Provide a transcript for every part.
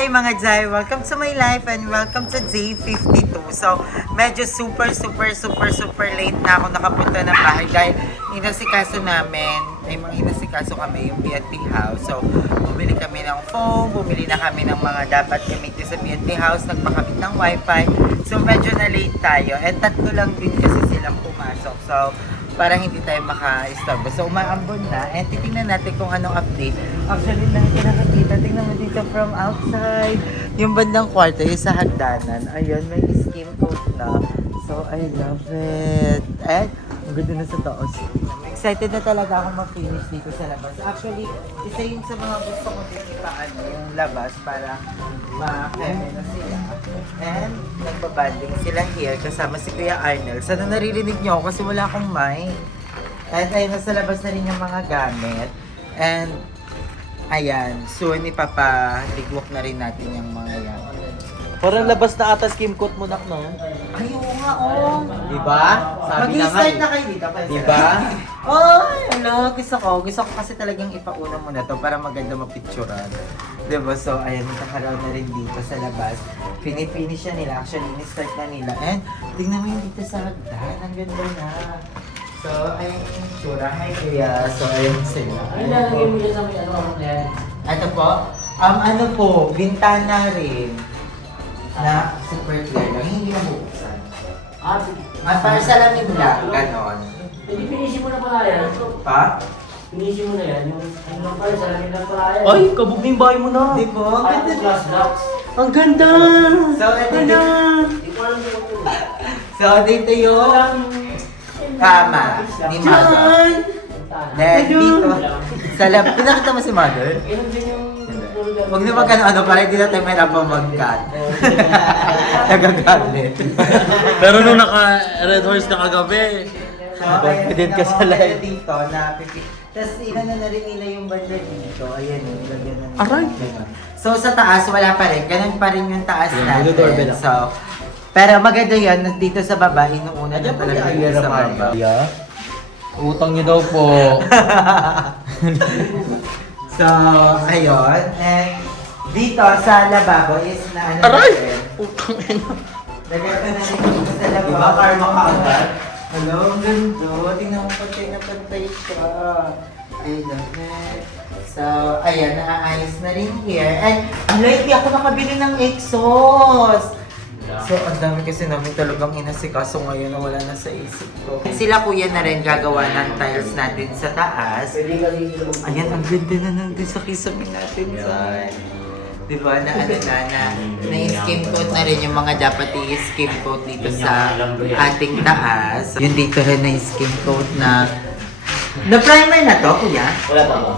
Hi mga Jai! Welcome to my life and welcome to J52. So, medyo super late na ako nakapunta ng bahay dahil inasikaso namin, may mga inasikaso kami yung B&B house. So, bumili kami ng phone, bumili na kami ng mga dapat gamitin sa B&B house, nagpakabit ng wifi. So, medyo na late tayo. And tatlo lang din kasi silang pumasok. So, para hindi tayo maka-istorbo. So, umaambon na. And titingnan natin kung anong update. Actually, lang nakakita. Tingnan mo dito from outside. Yung bandang kwarto, yung sa hagdanan. Ayun, may skim coat na. So, I love it. And, ang ganda na sa taos. Excited na talaga akong mag-finish dito sa labas. Actually, isa yun sa mga gusto ko din ipaano yung labas para ma-keme na sila. And, nagbabanding sila here kasama si Kuya Arnel. Sana naririnig nyo kasi wala akong mic. And ayun, nasa labas na rin yung mga gamit. And, ayan, soon ipapaligwak na rin natin yung mga yan. Parang labas na ata skim coat mo nak, no? Ay, oo nga, oo. Diba? Sabi na nga Mag-i-start eh. na kayo dito. Diba? Ay, hello. Gusto ko kasi talagang ipauna mo na to para maganda mapicturan. Diba? So, ayan, nakakaraw na rin dito sa labas. Finish na nila. Actually, ni-start na nila. And, tingnan mo yung dito sa hagdan. Ang ganda na. So, ayan yung tsura. Hi, Kuya. So, ayan sila. Ilalagay mo dyan sa may ano yan. Ito po, ano po, bintana rin. Na super clear lang. Hindi na buksan. Para salamin lang, ganon. Hindi pinishin mo na pala yan. Pa? Pinishin mo na yan. Yung ano lang pala, salamin lang pala yan. Ay, kabog na yung bahay mo na. Di ba? Ang Parang ganda. glass blocks. Ang ganda! So, ito Ganda! Hindi ko alam kung ano. So, dito yung kama ni Mother. Diyan! Then, dito, sa lab, pinakita mo si Mother? Ganun din yung... Huwag naman ano, para hindi na tayo may rapang mag-cut. Nagagalit. Pero nung naka-red horse na kagabi, confident ka sa live. Dito, na pipi. Tapos, inano na rin nila yung banda dito. Ayan, yung lagyan na nila. Aray! So, sa taas, wala pa rin. Ganun pa rin yung taas Yung natin. doorbell ako. So, pero maganda yan, dito sa baba, inuuna na talaga yung sa baba. Yeah. Utang niyo daw po. So, ayun. And dito sa lababo is na ano Aray! natin. Utang ina. Lagyan ka na rin dito sa lababo. Diba, karma ka agad? Hello, ang ganda. Tingnan mo pantay na pantay siya. I love it. So, ayan, naaayos na rin here. And lately ako nakabili ng exhaust. So, ang dami kasi namin talagang inasikaso ngayon na wala na sa isip ko. Sila kuya na rin gagawa ng tiles natin sa taas. Pwede kasi sila mag- Ayan, ang ganda na nandun sa kisame natin sa... Diba, na ano na-skim coat na rin yung mga dapat i-skim coat dito sa ating taas. Yung dito rin na-skim coat na... Na-primer na to, kuya? Wala pa ako.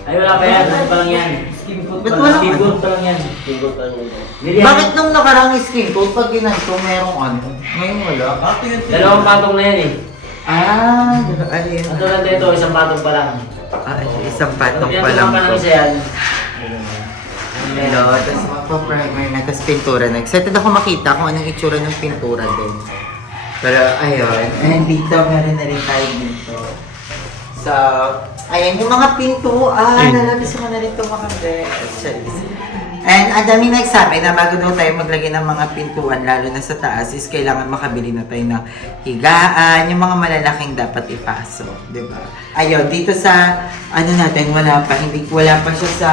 Ay, wala pa yan. Ano pa lang yan? Skim coat Ba't pa wala lang. Skim pa? coat pa lang yan. Skim coat pa lang yan. Bakit nung nakarang skim coat, pag ginanto, merong ano? Ngayon wala? Dalawang patong na yan eh. Alin? Ang tulad nito, isang patong pa lang. Isang patong pa Pag lang pinatulungan po. isa yan. Hello, tapos magpa-primer na, tapos pintura na. Excited ako makita kung anong itsura ng pintura din. Pero ayun, and dito meron na rin tayo dito. So, ayan yung mga pintuan. Nalabis ko na rin ito mga best. And ang daming nagsabi na bago daw tayo maglagay ng mga pintuan, lalo na sa taas, is kailangan makabili na tayo ng higaan, yung mga malalaking dapat ipasok, di ba? Ayun, dito sa, ano natin, wala pa siya sa,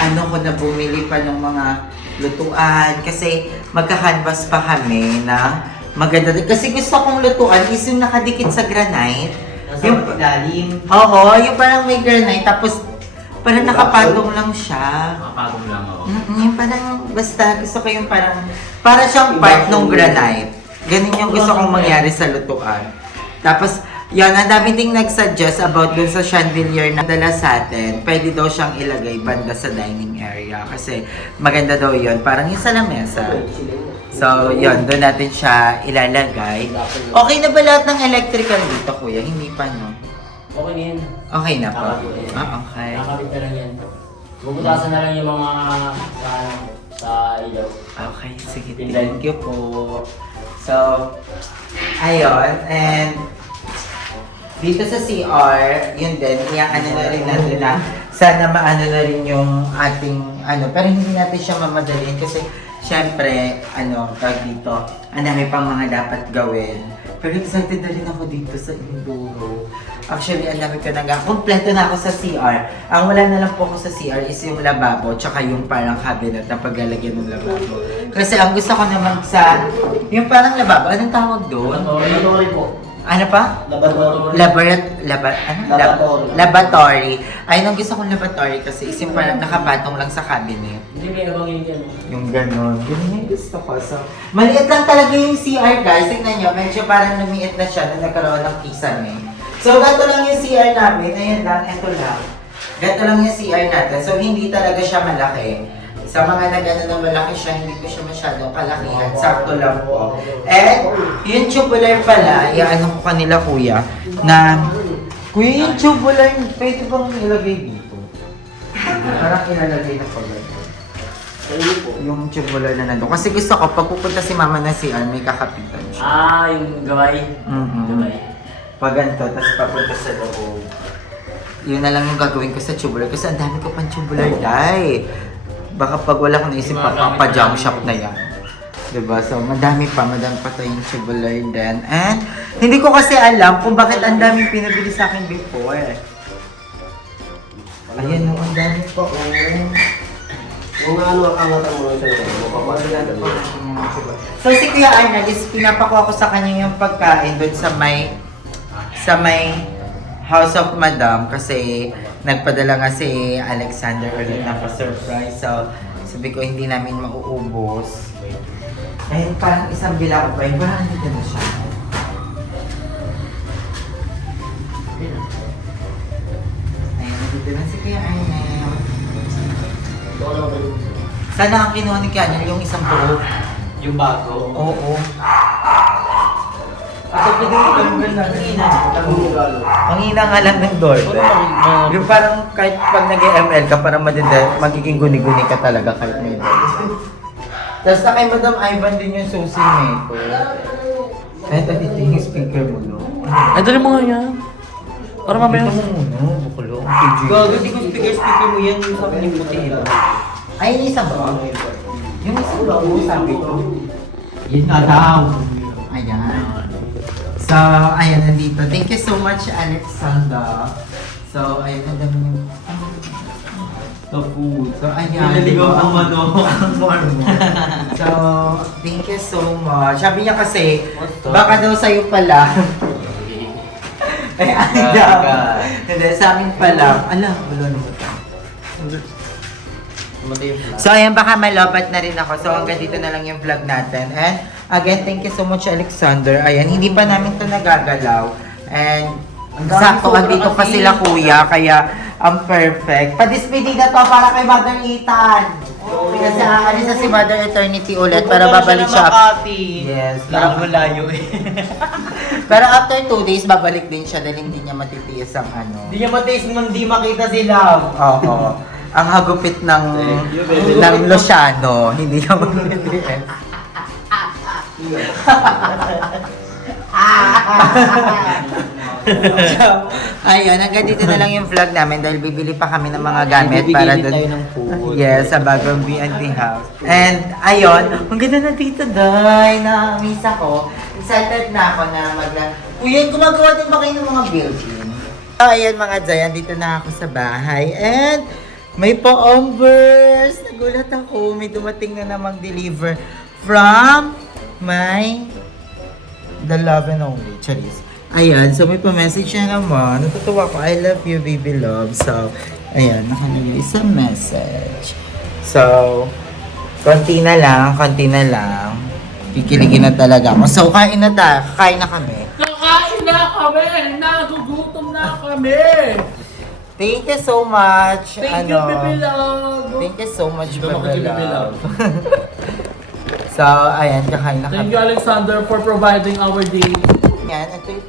ano ko na bumili pa ng mga lutuan, kasi magka-canvas pa kami na maganda din. Kasi gusto kong lutuan is yung nakadikit sa granite. Yung ilalim. Oo, yung parang may granite, tapos parang nakapatong lang siya. Nakapagong lang ako. Yung parang, basta gusto ko yung parang, para siyang part ng granite. Ganun yung gusto kong mangyari sa lutuan. Tapos, yan, ang dami ding nag-suggest about dun sa chandelier na dala sa atin. Pwede daw siyang ilagay banda sa dining area. Kasi maganda daw yun. Parang yung sa lamesa. So, yun, doon natin siya ilalagay. Okay na ba lahat ng electrical dito, kuya? Hindi pa, no? Okay na yan. Okay na po. Okay. Okay. Nakakabit na lang yan. Bubutasan na lang yung mga sa ilaw. Okay, sige. Thank you po. So, ayun. And, dito sa CR, yun din, ano na rin natin na sana maano na rin yung ating pero hindi natin siya mamadaliin kasi syempre, tawag dito, ang dami pang mga dapat gawin. Pero excited na rin ako dito sa Indoro. Actually, ang dami ko kompleto na ako sa CR. Ang wala na lang po ako sa CR is yung lababo, tsaka yung parang cabinet na paglalagyan ng lababo. Kasi ang gusto ko naman yung parang lababo, anong tawag doon? Laboratory po. Ano pa? Laboratory. Laboratory. Ay, nung gusto kong laboratory kasi is yung parang nakapatong lang sa cabinet. Hindi may abang yun dyan. Yung ganon. Ganun yung gusto ko. So, maliit lang talaga yung CR, guys. Tingnan nyo, medyo parang lumiit na siya na nagkaroon ng kisame. So, gato lang yung CR namin. Ayan lang, eto lang. Gato lang yung CR natin. So, hindi talaga siya malaki. Sa mga nag-ano na malaki siya, hindi ko siya masyadong kalakihan. Sakto lang po. And, yung tubular pala, iaano ko kanila kuya, na, kuya yung tubular, pwede bang ilagay dito? Parang ilalagay na pala. Yung tubular na nandun. Kasi gusto ko, pag pupunta si mama na CR, may kakapitan siya. Yung gaway. Gaway. Pag ganito, tapos papunta sa loob. Yun na lang yung gagawin ko sa tubular. Kasi ang dami ko pang tubular, dai. Baka pag wala kong naisip, pa-jam shop na yan. Diba? So, madami pa tayong tubular din. And, hindi ko kasi alam kung bakit ang daming pinabili sa akin before. Ayan, ang dami pa, Kung ano ang angatan mo sa'yo, So, si Kuya Arnel is pinapakuha ko sa kanya yung pagkain doon sa may House of Madam kasi nagpadala nga si Alexander ulit na pa-surprise. So, sabi ko hindi namin mauubos. Ayun, parang isang bilao pa yun. Parang nandito na siya. Ayun, nandito na si Kuya Arnel. Sana ang kinuha ni Kanya yung isang buo. Yung bago. Oo. Ito pwede yung ganun na Mangina nga lang ng door. Yung parang kahit pag nag-ML ka, parang magiging guni-guni ka talaga kahit may door. Tapos na kay Madam Ivan din yung susi nito. Kahit dito yung speaker mo, no? Ay, dali mo nga yan. Para mamaya. Dito mo muna, bukulo. Gago, di ko speaker mo yan yung sabi niyo puti ito. Ay, yung isa ba? Yung isa ba? Sabi ko. Yun nga daw. Ayan. So, ayan, nandito. Thank you so much, Alexander. So, ayan, ang dami yung... The food. So, ayan. Naliligaw ang manok. Ang mormon. So, thank you so much. Sabi niya kasi, baka daw sa'yo pala. Ay, ay daw. Hindi, sa amin pala. Ala, wala naman. So, ayan, baka malobat na rin ako. So, hanggang dito na lang yung vlog natin. And, again, thank you so much, Alexander. Ayan, hindi pa namin ito nagagalaw. And, sakto, andito pa sila kuya, kaya ang perfect. Pa-display na to para kay Mother Ethan. Kasi aalis na si Mother Eternity ulit para babalik siya. Yes. Malayo eh. Pero after 2 days, babalik din siya dahil hindi niya matitiis ang ano. Hindi niya matiis nung di makita sila. Oo. Ang hagupit ng Luciano, hindi niya matitiis. So, ayun, hanggang dito na lang yung vlog namin dahil bibili pa kami ng mga gamit para doon. Yes, sa bagong B&B house. And ayun, ang ganda na dito, Day. Na-miss ako. Excited na ako na Kuya, gumagawa din ba kayo ng mga building? So, ayun mga Day, andito na ako sa bahay. And may pa-ombers. Nagulat ako. May dumating na namang deliver from The Love and Only. Charis. Ayan, so may pa-message na naman. Natutuwa ko, I love you, baby love. So, ayan, nakalagay sa message. So, konti na lang. Kikiligin na talaga ako. So, kakain na kami. Kakain na kami! Nagugutom na kami! Thank you so much. Thank you, baby love! Thank you so much, Di ba baby Baby love. Love? So, ayan, kakain na Thank kami. you, Alexander, for providing our day. Yan, ito yung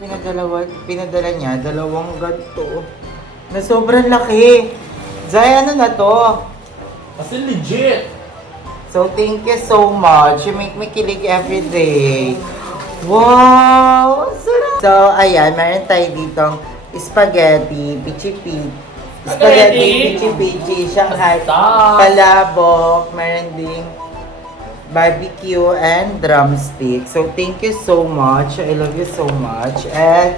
pinadala niya, dalawang ganito. Na sobrang laki. Zay, ano na to? Kasi legit! So, thank you so much. You make me kilig every day. Wow! Ang sarap! So, ayan, meron tayo ditong spaghetti, pichi-pit, spaghetti, pichi-pichi, Shanghai, Stop. palabok, meron ding barbecue and drumstick. So, thank you so much. I love you so much. And,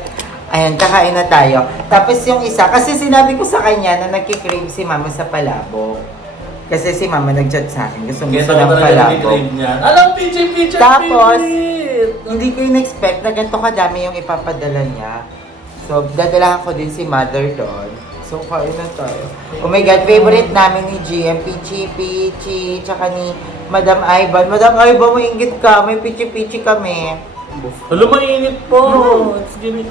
ayan, kakain na tayo. Tapos yung isa, kasi sinabi ko sa kanya na nagkikrave si mama sa palabok. Kasi si mama nag-chat sa akin. Gusto Kaya gusto talaga ng talaga palabok. nag-crave niya. Alam, PJ! Tapos, hindi ko in-expect na ganito kadami yung ipapadala niya. So, dadalahan ko din si mother doon. So, kain na tayo. Oh my God, favorite namin ni GM, Pichi, tsaka ni Madam Ivan. Madam Ivan, mainggit ka. May pichi kami. Alam, mainit po. It's giving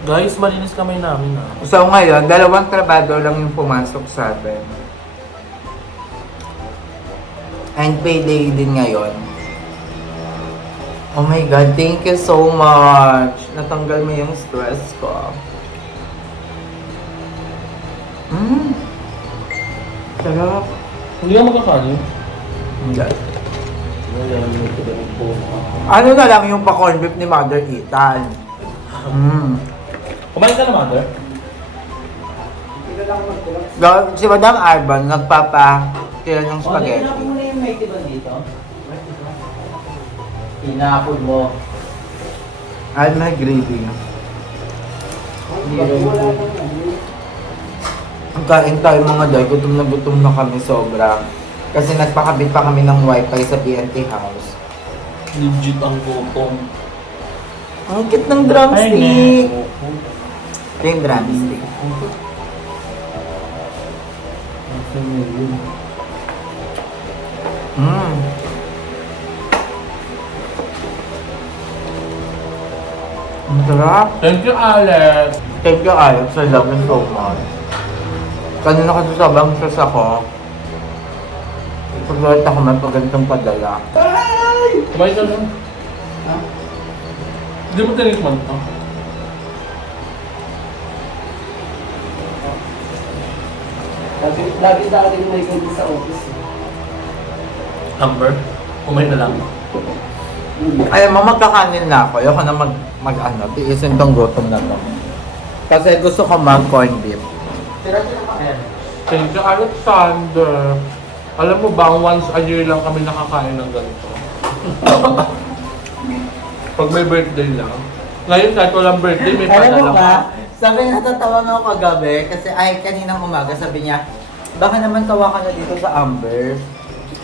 Guys, malinis kamay namin ah. So, ngayon, 2 trabado lang yung pumasok sa atin. And payday din ngayon. Oh my God, thank you so much. Natanggal mo yung stress ko. Sarap. Hindi ka magkakanin? Hindi. Ano na lang yung pa-corn beef ni Mother Ethan? Kumain ka na, mother? Si Madam Arban, nagpapa-tira ng spaghetti. Hinapon mo na yung may tiba dito. Hinapon mo. At may gravy. Ang kain tayo mga day, gutom na kami sobra. Kasi nagpakabit pa kami ng wifi sa PNT house. Legit ang gutom. Ang cute ng drumstick! Ito yung drumstick. Ang sarap! Thank you, Alex. Thank you, Alex. I love you so much. Kanina kasi sobrang stress ako. Pag-ulit ako may pagandang padala. Kumain ka na. Hindi mo tinikman ito. Lagi sa atin may kundi sa office. Amber, kumain na lang. Ay, magkakanin na ako. Ayoko na mag-ano. Tiisin tong gutom na to. Kasi gusto ko mag-corn beef. Thank you, Alexander. Alam mo ba, once a year lang kami nakakain ng ganito. Pag may birthday lang. Ngayon, kahit walang birthday, may Alam mo padala ba, ka. sabi natatawa nga ako kagabi kasi kaninang umaga sabi niya, baka naman kawa ka na dito sa Amber.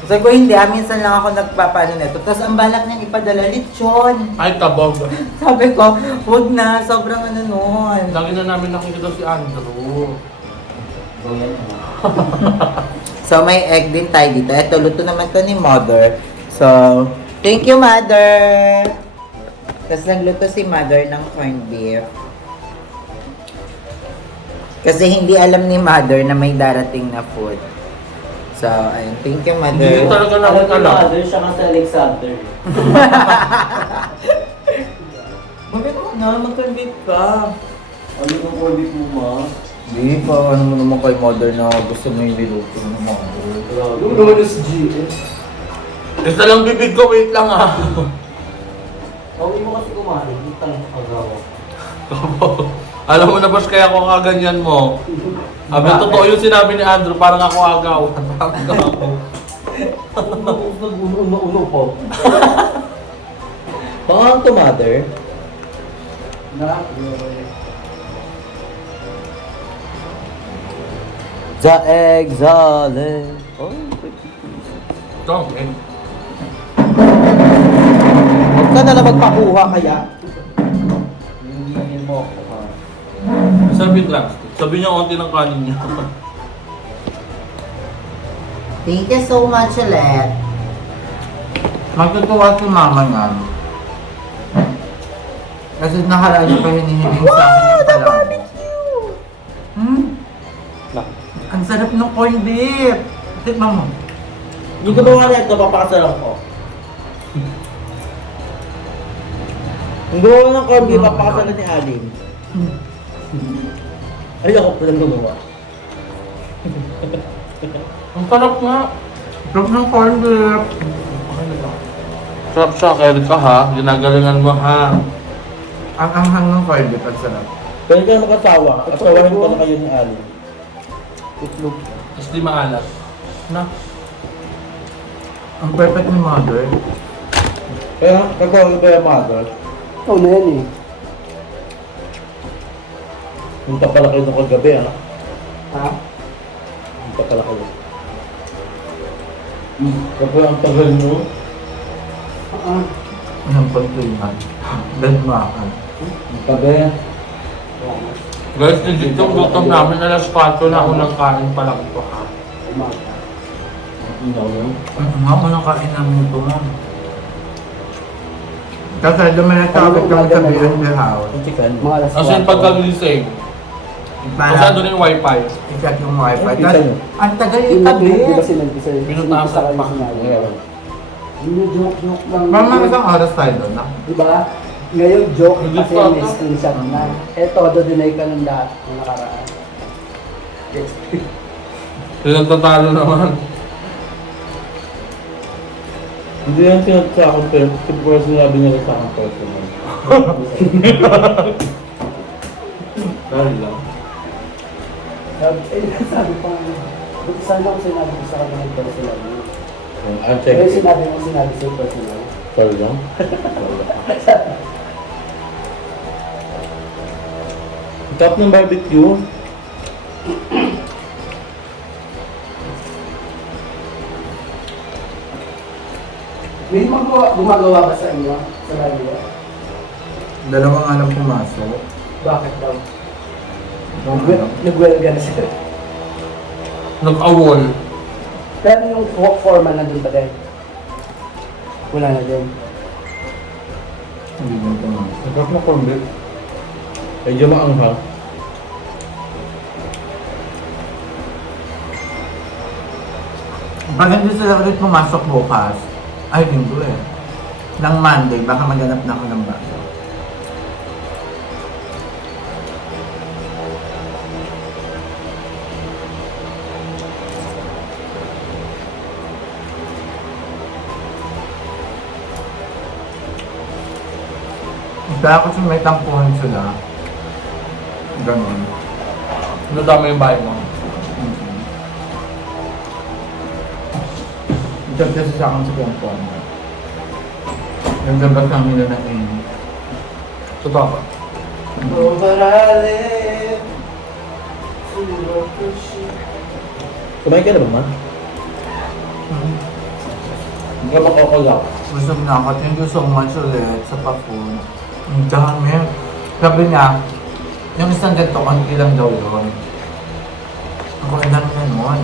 Sabi ko, hindi, minsan lang ako nagpapaano nito. Tapos ang balak niyang ipadala, lechon. Ay, tabog. Sabi ko, huwag na, sobrang ano nun. Lagi na namin nakikita si Andrew. So may egg din tayo dito. Ito, luto naman to ni Mother. So, thank you Mother! Tapos nagluto si Mother ng corned beef. Kasi hindi alam ni Mother na may darating na food. So, ayun. Thank you, Hindi Mother. talaga namin alam. Mother, siya kasi Alexander. Bakit mo na? Mag-corned beef ka. Ano yung kundi mo, ma? Di pa, ano mo naman kay Mother na gusto mo yung niluto ng Mother. Yung naman yung si GS. Isa lang bibig ko, wait lang ah. Huwag mo kasi kumain. Hindi tayo nakagawa. Alam mo na boss, kaya ako kaganyan mo. Abi, totoo yung sinabi ni Andrew, parang ako agaw. Nag-uno po. Pangang to, Mother? The exale. Oh, Ito, eh. huwag ka na lang magpakuha kaya. Hindi mo. Sabi lang. Sabi niya konti ng kanin niya. Thank you so much ulit. Magtutuwa si Mama nga. Kasi nakaraan niya pa hinihiling sa akin yung palabok. Ang sarap ng corned beef. Tikman mo. Hindi ko ba nga ito, papakasarap ko. Ang gawa ng corned beef, papakasalan ni Alim. Ay, ako pa lang gumawa. Ang sarap nga. Sarap ng corned beef. Sarap siya, kaya ka ha. Ginagalingan mo ha. Ang anghang ng corned beef, ang sarap. Pero kayo makasawa. Asawahin ko na kayo ni Ali. Itlog. Tapos di maalat. Na? Ang perfect ni mother. Kaya, kagawa ba yung mother? Oo na yan eh. Punta pala kayo nung kagabi, ha? Ha? Punta pala kayo. Kapag ang tagal mo, Ang pagtulihan. Gagmakan. ang tagal. Guys, legit yung gutom namin. Alas 4 na unang kain pa lang ito ha. Ino yun. Nga mo nang kain namin ito ma'am. Kasi naman natawag kami sa B&B house. Ang chicken. Mga alas As in, pagkagising. Kasi Para doon yung wifi. i-check yung wifi. Ay, Tapos, pizza nyo. ang tagal Yung itabi. di ba sinanti sa'yo? Binutasan Sinanti sa pa. kanya sinabi. Hindi, joke lang. Parang mga isang oras tayo doon na. Di ba? Ngayon joke Hindi kasi pa, may no? screenshot na. Eto, do-deny ka ng lahat ng nakaraan. Pinagtatalo naman. Hindi yan sinabi sa akin, pero siguro sinabi nila sa akin personal. Dahil lang. Sabi pa nga, buti sana kung sinabi ko sa kanya ng personal. Ang Pero check. sinabi sa'yo personal. Sorry lang. Ang top ng barbecue. May gumagawa ba sa inyo? Sa radio? Dalawang alam pumasok. Bakit daw? Nag-welga na sila. Nag-awol. Pero yung foreman nandun pa din. Wala na din. Hindi mo pumasok. Ang top ng corn beef. Medyo maanghang. Pag hindi sila ulit pumasok bukas, ay linggo eh. Nang Monday, baka maghanap na ako ng baso. Kaya kasi may tampuhan sila. Ganon. Nadama yung bahay mo. Ito kasi sa akin sa tampuhan. Yung gabas ng nila na ini. Totoo ba? Kumain ka na ba, man? Hindi ka makakalaw. Busog na ako. Thank you so much ulit sa pa-food. Ang dami. Sabi niya, yung isang ganito, konti lang daw yun. Ako, ang dami na nun.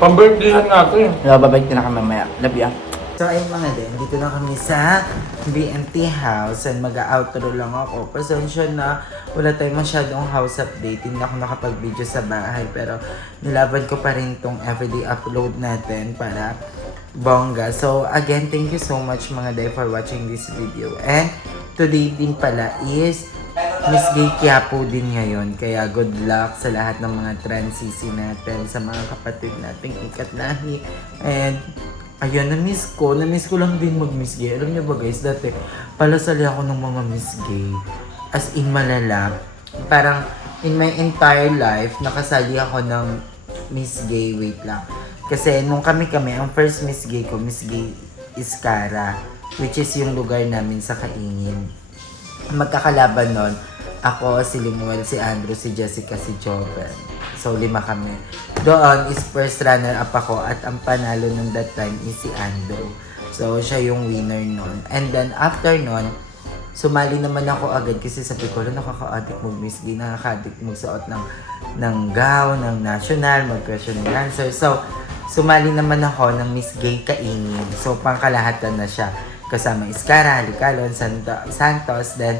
Pang-birthdayhan natin. Babalik na kami mamaya. Love ya. So ayun mga din, dito na kami sa BNT house and mag-outro lang ako. Pasensya na wala tayong masyadong house update. Hindi ako nakapag-video sa bahay pero nilaban ko pa rin tong everyday upload natin para bongga. So again, thank you so much mga day for watching this video. And today din pala is Miss Gay Quiapo din ngayon. Kaya good luck sa lahat ng mga transisi natin, sa mga kapatid nating ikatlahi. And ayun, na-miss ko lang din mag-Miss Gay. Alam niyo ba guys, dati palasali ako ng mga Miss Gay. As in malala. Parang in my entire life, nakasali ako ng Miss Gay. Wait lang. Kasi nung kami, ang first Miss Gay ko, Miss Gay Iskara. Which is yung lugar namin sa Kaingin. Magkakalaban nun, ako, si Limuel, si Andrew, si Jessica, si Joven. So, 5 kami. Doon is first runner-up ako at ang panalo nung that time is si Andrew. So, siya yung winner nun. And then, after nun, sumali naman ako agad kasi sabi ko, nakaka-addict mag-Miss Gay, nakaka-addict magsuot ng gown, ng national, mag-question and answer. So, sumali naman ako ng Miss Gay Kaingin. So, pangkalahatan na siya. Kasama Iskara, Halikalon, Santos, then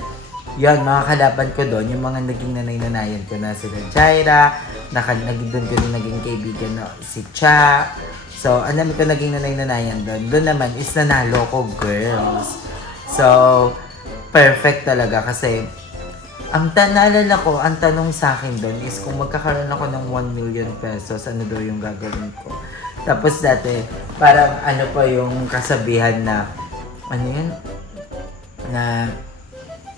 yun, mga kalaban ko doon, yung mga naging nanay-nanayan ko na sila Jaira, doon ko din naging kaibigan na si Cha. So, ang dami ko naging nanay-nanayan doon. Doon naman is nanalo ko, girls. So, perfect talaga kasi naalala ko, ang tanong sa akin doon is kung magkakaroon ako ng 1 million pesos, ano daw yung gagawin ko. Tapos dati, parang ano pa yung kasabihan na, ano yan? na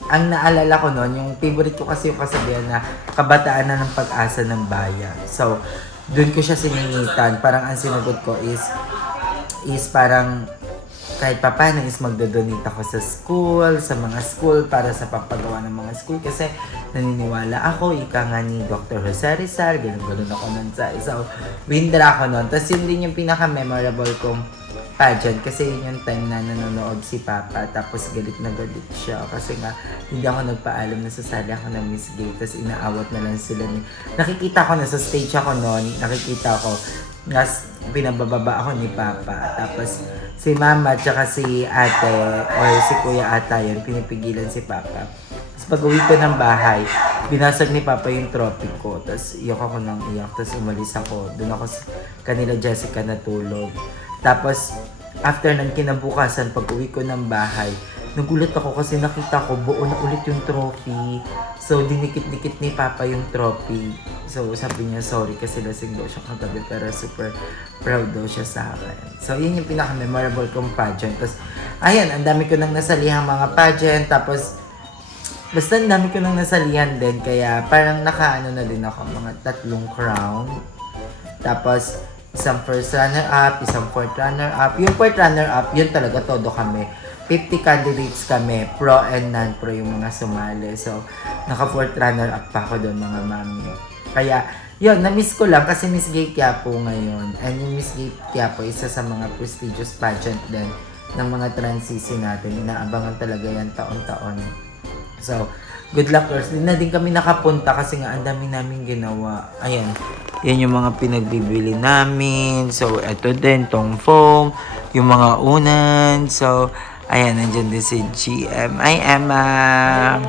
ang naalala ko noon, yung favorite ko kasi yung kasabihan na kabataan na ng pag-asa ng bayan. So, doon ko siya siningitan. Parang ang sinagot ko is parang kahit pa paano is magdodonate ako sa mga school para sa papagawa ng mga school kasi naniniwala ako, ika nga ni Dr. Jose Rizal, ganun ako nun sa so, winner ako nun. Tapos yun din yung pinaka-memorable kong pageant kasi yun yung time na nanonood si Papa tapos galit na galit siya kasi nga hindi ako nagpaalam na sasali ako ng Miss Gay tapos inaawat na lang sila nakikita ko na sa stage ako noon, nakikita ko nas pinabababa ako ni Papa tapos si Mama tsaka si Ate or si Kuya Ata yun pinipigilan si Papa. Tapos pag uwi ko ng bahay binasag ni Papa yung trophy ko tapos iyak ako ng iyak tapos umalis ako doon ako sa kanila Jessica natulog. Tapos, after ng kinabukasan, pag uwi ko ng bahay, nagulat ako kasi nakita ko buo na ulit yung trophy. So, dinikit-dikit ni Papa yung trophy. So, sabi niya, sorry kasi lasing daw siya kagabi pero super proud daw siya sa akin. So, yun yung pinaka-memorable kong pageant. Tapos, ayan, ang dami ko nang nasalihang mga pageant. Tapos, basta ang dami ko nang nasalihan din. Kaya, parang nakaano na din ako, mga 3 crown. Tapos, isang first runner-up, isang fourth runner-up. Yung fourth runner-up, yun talaga todo kami. 50 candidates kami, pro and non-pro yung mga sumali. So, naka-fourth runner-up pa ako doon mga mami. Kaya, yun, na-miss ko lang kasi Miss Gay Quiapo ngayon. And yung Miss Gay Quiapo, isa sa mga prestigious pageant din ng mga transisi natin. Inaabangan talaga yan taon-taon. So, good luck girls. Hindi na din kami nakapunta kasi nga ang dami namin ginawa. Ayan. Yan yung mga pinagbibili namin. So, eto din, tong foam. Yung mga unan. So, ayan, nandyan din si GM. Ay, Emma!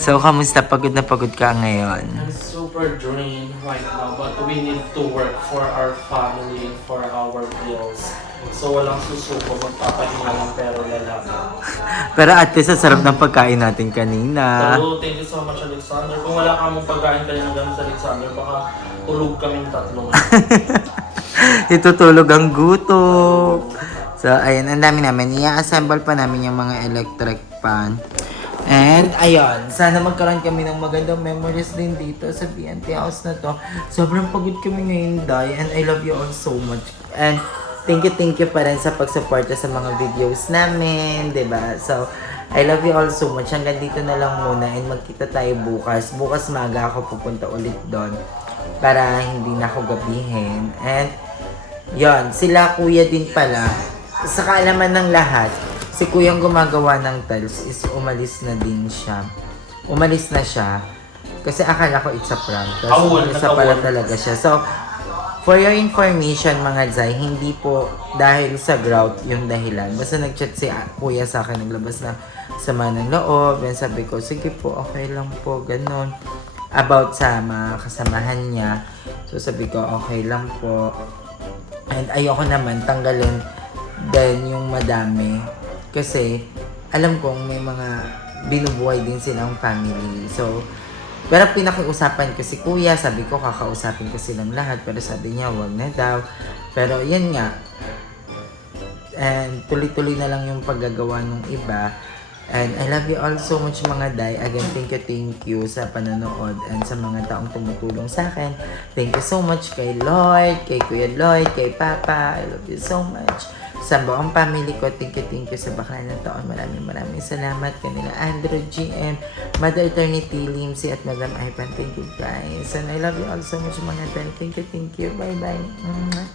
So, kamusta? Pagod na pagod ka ngayon? I'm super drained right now, but we need to work for our family and for our bills. So, walang susuko, magpapahinga lang pero lalaki. Pero at least, sarap ng pagkain natin kanina. So, thank you so much, Alexander. Kung wala ka mong pagkain kanina gamit sa Alexander, baka tulog kaming tatlo. Itutulog ang gutom. So, ayun, ang dami namin. I-assemble pa namin yung mga electric pan. And, ayun, sana magkaroon kami ng magandang memories din dito sa BNT House na to. Sobrang pagod kami ngayon, Day, and I love you all so much. And, thank you pa rin sa pag-suporta sa mga videos namin, diba? So, I love you all so much. Hanggang dito na lang muna and magkita tayo bukas. Bukas maga ako pupunta ulit doon para hindi na ako gabihin. And, yon sila kuya din pala. Sa kaalaman ng lahat, si kuyang gumagawa ng tiles is umalis na din siya. Umalis na siya. Kasi akala ko it's a prank. Tapos umalis na pala talaga siya. So, for your information mga Zay, hindi po dahil sa grout yung dahilan. Basta nag-chat si kuya sa akin, naglabas na sama ng loob. And sabi ko, sige po, okay lang po, ganun. About sa mga kasamahan niya. So sabi ko, okay lang po. And ayoko naman tanggalin din yung madami. Kasi alam kong may mga binubuhay din silang family. So, pero pinakiusapan ko si kuya, sabi ko kakausapin ko silang lahat, pero sabi niya wag na daw. Pero yan nga, and tuloy-tuloy na lang yung paggagawa ng iba. And I love you all so much mga Day. Again, thank you sa panonood and sa mga taong tumutulong sa akin. Thank you so much kay Lloyd, kay Kuya Lloyd, kay Papa. I love you so much. Sa buong family ko, thank you sa bakla ng taon. Maraming salamat kanila Andrew, GM, Mother Eternity, Limsy, at Madam Ivan. Thank you guys. And I love you all so much mga Day. Thank you. Bye-bye.